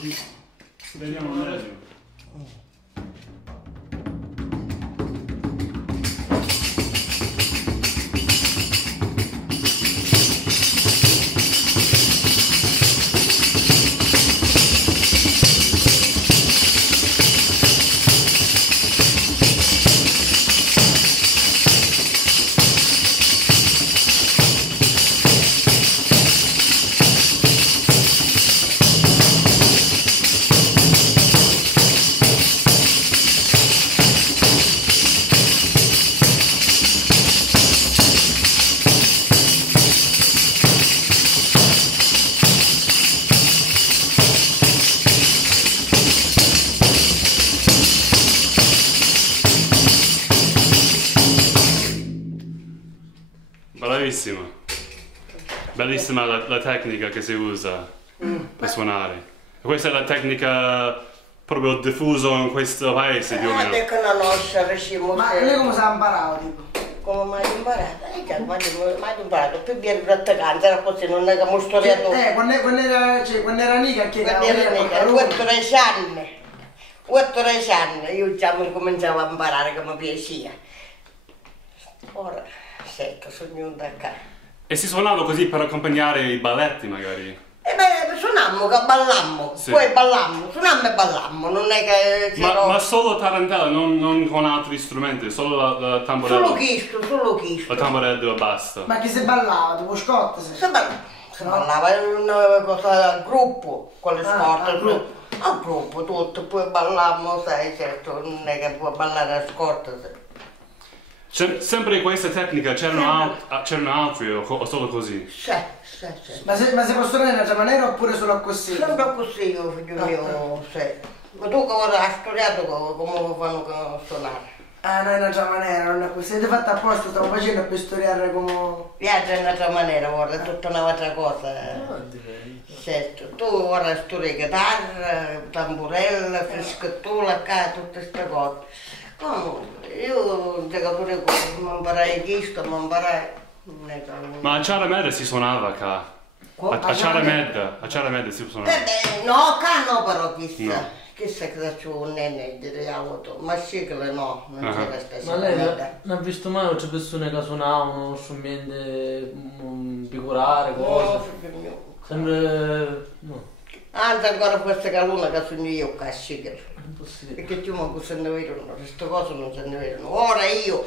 così vediamo meglio. Bravissima, bellissima la tecnica che si usa per suonare. Questa è la tecnica proprio diffusa in questo paese più o meno. Che la nostra riusciamo. Ma lei come si è imparato? Tipo? Come mai imparato? Mai imparato, più bien praticante, era così, non è che mi storiato. Quando era nica che Quando era nica, 4-13 anni. 4-13 anni io già mi cominciavo a imparare che mi piaceva. Ora, sento, sono venuta qua. E si suonava così per accompagnare i balletti magari? E beh, suonammo, che ballammo, sì. Poi ballammo, suonammo e ballammo, non è che... Ma solo tarantella, non con altri strumenti, solo la tamburello? Solo questo. La tamburello e basta. Ma che si ballava, tipo scotte? Si ballava in una cosa al gruppo, con le scorte, al gruppo tutto, poi ballammo, sai, certo, non è che puoi ballare a scorte. Sempre in questa tecnica c'erano altri o solo così? Sì. Ma si può suonare in un'altra maniera oppure solo così? Sempre così io, figlio mio, sì. Ma tu che hai studiato come fanno suonare? Ah, no, in un'altra maniera, non è così. Siete fatti apposta, stavo facendo per studiare come... Viaggia in un'altra maniera, guarda, è tutta un'altra cosa. Certo, tu ora studi chitarra, tamburella, fischettola, tutte queste cose. Io pure mi imparai questo, mi imparai... Ma a Ciaramedda si suonava qua? A Ciaramedda si suonava? No, qua no però chissà. Chissà che c'è un nene di auto, ma sì che no, non c'era stessa. Ma lei non ha visto mai altre persone che suonavano strumenti figurare, cose? No, figlio mio. Sempre... no. Anzi ancora questa caluna che sono io, che sì che... Impossibile. Perché tu non se ne vedono, queste cose non se ne vedono. Ora io